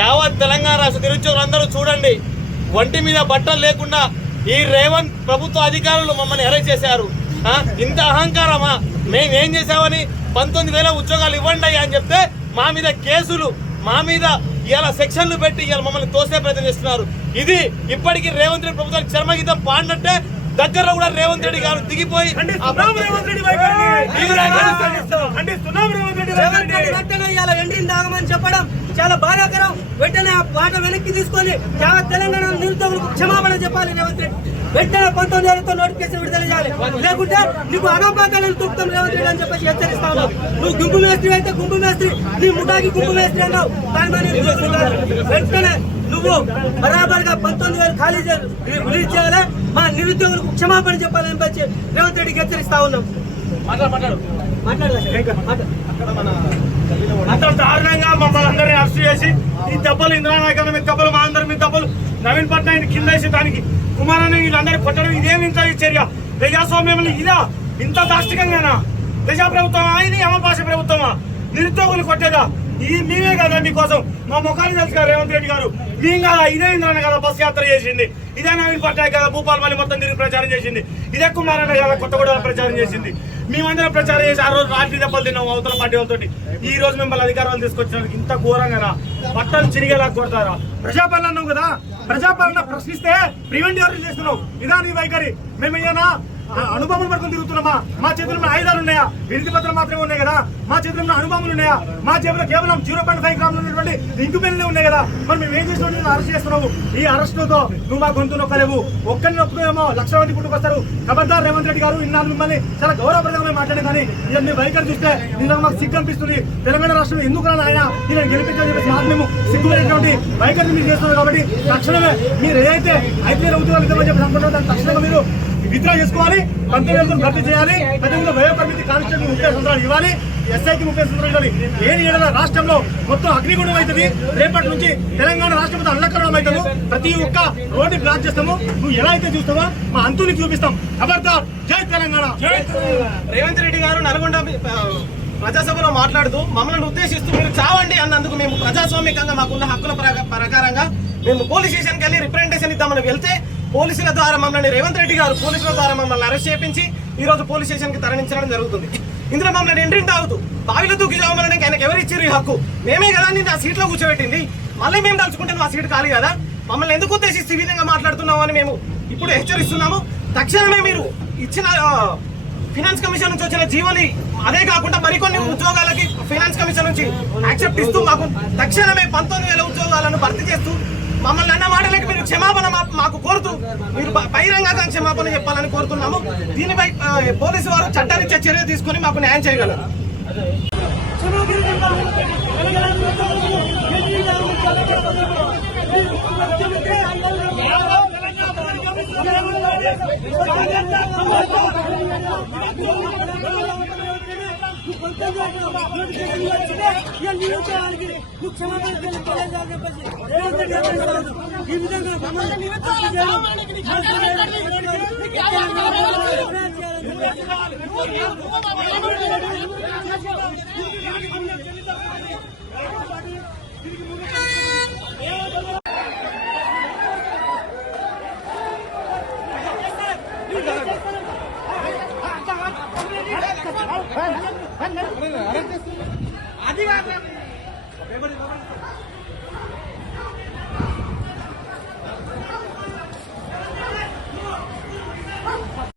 యావత్ తెలంగాణ రాష్ట్ర నిరుద్యోగులందరూ చూడండి, ఒంటి మీద బట్టలు లేకుండా ఈ రేవంత్ ప్రభుత్వ అధికారులు మమ్మల్ని అరెస్ట్ చేశారు. ఇంత అహంకారమా? మేమేం చేసామని 19,000 ఉద్యోగాలు ఇవ్వండి అని చెప్తే మా మీద కేసులు, మా మీద ఇలా సెక్షన్లు పెట్టి ఇలా మమ్మల్ని తోసే ప్రయత్నం చేస్తున్నారు. ఇది ఇప్పటికీ రేవంత్ రెడ్డి ప్రభుత్వానికి చర్మగీతం పాడినట్టే. దగ్గరలో కూడా రేవంత్ రెడ్డి గారు దిగిపోయి చెప్పడం చాలా బాధాకరం. వెంటనే ఆ మాట వెనక్కి తీసుకొని తెలంగాణ నిరుద్యోగులకు క్షమాపణ చెప్పాలి రేవంత్ రెడ్డి. వెంటనే 19,000తో నోటిఫికేషన్ విడుదల చేయాలి, లేకుంటే నీకు అనాపాకాలను తూపుతాం రేవంత్ రెడ్డి అని చెప్పేసి హెచ్చరిస్తా ఉన్నావు. నువ్వు గుంపు మేస్త్రి అయితే గుంపు మేస్త్రి, నీ ముఠాకి గుంపు మేస్త్రి అన్నావు. వెంటనే నువ్వు బరాబర్గా 19,000 ఖాళీ రిలీజ్ చేయాలి, మా నిరుద్యోగులకు క్షమాపణ చెప్పాలని చెప్పి రేవంత్ రెడ్డికి హెచ్చరిస్తా ఉన్నాం. అంత దారుణంగా మమ్మల్ని అందరినీ అరెస్ట్ చేసి ఈ దెబ్బలు ఇంద్రానాయక మీద దెబ్బలు, మా అందరి మీద దెబ్బలు, నవీన్ పట్నాయక్ కింద వేసి దానికి కుమారాన్ని వీళ్ళందరూ కొట్టడం ఇదేమి ఇంత చర్య? ప్రజాస్వామ్యంలో ఇదా ఇంత దాష్టికంగానా? ప్రజాప్రభుత్వమా ఇది? అమపాష ప్రభుత్వమా? నిరుద్యోగులు కొట్టేదా? ఈ మేమే కదా మీకోసం మా ముఖాన్ని తెలుసు కదా రేవంత్ రెడ్డి గారు. మేము కదా ఇదే ఇంద్రాన్న కదా బస్ యాత్ర చేసింది, ఇదే నవీన్ పట్నాయక్ కదా భూపాలపల్లి మొత్తం తిరిగి ప్రచారం చేసింది, ఇదే కుమారన్న కదా కొత్తగూడ ప్రచారం చేసింది. మేమందరం ప్రచారం చేసి ఆ రోజు రాత్రి దెబ్బలు తిన్నాం అవతల పార్టీ వాళ్ళతో. ఈ రోజు మిమ్మల్ని అధికారాలు తీసుకొచ్చినందుకు ఇంత ఘోరంగా బట్టలు చిరిగేలా కొడతారా? ప్రజాపాలన అన్నావు కదా, ప్రజాపాలన ప్రశ్నిస్తే ప్రివెంటివ్ అరెస్ట్ చేస్తున్నావు. ఇదా నీ వైఖరి? మేము ఏమైనా అనుభవం పడుకుని తిరుగుతున్నామా? మా చేతుల్లో ఆయుధాలు ఉన్నాయా? వినతి పత్రం మాత్రమే ఉన్నాయి కదా. మా చేతుల్లో అనుభవాలు ఉన్నాయా? మా చేతిలో కేవలం 0.5 గ్రాములు ఉన్నటువంటి ఇంకు పెళ్లి ఉన్నాయి కదా. మరి మేము ఏం చేసినట్టు అరెస్ట్ చేస్తున్నావు? ఈ అరెస్టుతో నువ్వు మా గొంతు నొక్కలేవు. ఒక్కరిని నొక్కునేమో 1,00,000 మంది పుట్టుకొస్తారు. ఖబర్దార్ రేవంత్ రెడ్డి గారు, ఇన్నాళ్ళు మిమ్మల్ని చాలా గౌరవప్రదంగా మాట్లాడే కానీ ఇక మీ వైఖరి చూస్తే నిజంగా మాకు సిగ్గు అనిపిస్తుంది. తెలంగాణ రాష్ట్రం ఎందుకు రాని ఆయన ఈయన గెలిపించాలని చెప్పేసి మాకు మేము సిగ్గుపడేటువంటి వైఖరిని మీరు చేస్తున్నారు. కాబట్టి తక్షణమే మీరు ఏదైతే 5,000 ఉద్యోగాలు ఇద్దామని చెప్పి అనుకుంటున్నారో దాన్ని తక్షణంగా మీరు విత్డ్రా చేసుకోవాలి. 19,000 భర్తీ చేయాలి. అదేవిధంగా వ్యయ పరిమితి కానిస్టేబుల్ 30 సంవత్సరాలు ఇవ్వాలి, ఎస్ఐకి 30 సంవత్సరాలు ఇవ్వాలి. ఏది ఏదైనా రాష్ట్రంలో మొత్తం అగ్నిగుండం అవుతుంది. రేపటి నుంచి తెలంగాణ రాష్ట్రం మొత్తం అల్లకరణం అవుతాము. ప్రతి ఒక్క రోడ్డు బ్లాక్ చేస్తాము. నువ్వు ఎలా అయితే చూస్తావో మా అంతుని చూపిస్తాం. ఖబర్దార్, జై తెలంగాణ. రేవంత్ రెడ్డి గారు నల్గొండ ప్రజాసభలో మాట్లాడుతూ మమ్మల్ని ఉద్దేశిస్తూ మీరు చావండి అన్నందుకు మేము ప్రజాస్వామికంగా మాకున్న హక్కుల ప్రకారంగా మేము పోలీస్ స్టేషన్కి వెళ్ళి రిప్రజెంటేషన్ ఇద్దామని వెళ్తే పోలీసుల ద్వారా మమ్మల్ని రేవంత్ రెడ్డి గారు పోలీసుల ద్వారా మమ్మల్ని అరెస్ట్ చేయించి ఈ రోజు పోలీస్ స్టేషన్కి తరలించడం జరుగుతుంది. ఇందులో మమ్మల్ని ఎంట్రీ తాగుతూ బావిలో దూకి చావమని ఆయనకు ఎవరు ఇచ్చారు ఈ హక్కు? మేమే కదా నేను ఆ సీట్లో కూర్చోబెట్టింది. మళ్ళీ మేము తలుచుకుంటే ఆ సీట్ ఖాళీ కదా. మమ్మల్ని ఎందుకు ఉద్దేశిస్తే ఈ విధంగా మాట్లాడుతున్నాము అని మేము ఇప్పుడు హెచ్చరిస్తున్నాము. తక్షణమే మీరు ఇచ్చిన ఫైనాన్స్ కమిషన్ నుంచి వచ్చిన జీవోని, అదే కాకుండా మరికొన్ని ఉద్యోగాలకి ఫైనాన్స్ కమిషన్ నుంచి యాక్సెప్ట్ ఇస్తూ మాకు తక్షణమే 19,000 ఉద్యోగాలను భర్తీ చేస్తూ మమ్మల్ని అన్న మాటలకి మీరు క్షమాపణ మాకు కోరుతూ మీరు బహిరంగంగా క్షమాపణ చెప్పాలని కోరుతున్నాము. దీనిపై పోలీసు వారు చట్టారీత్యా చర్య తీసుకుని మాకు న్యాయం చేయగలరు. ఈ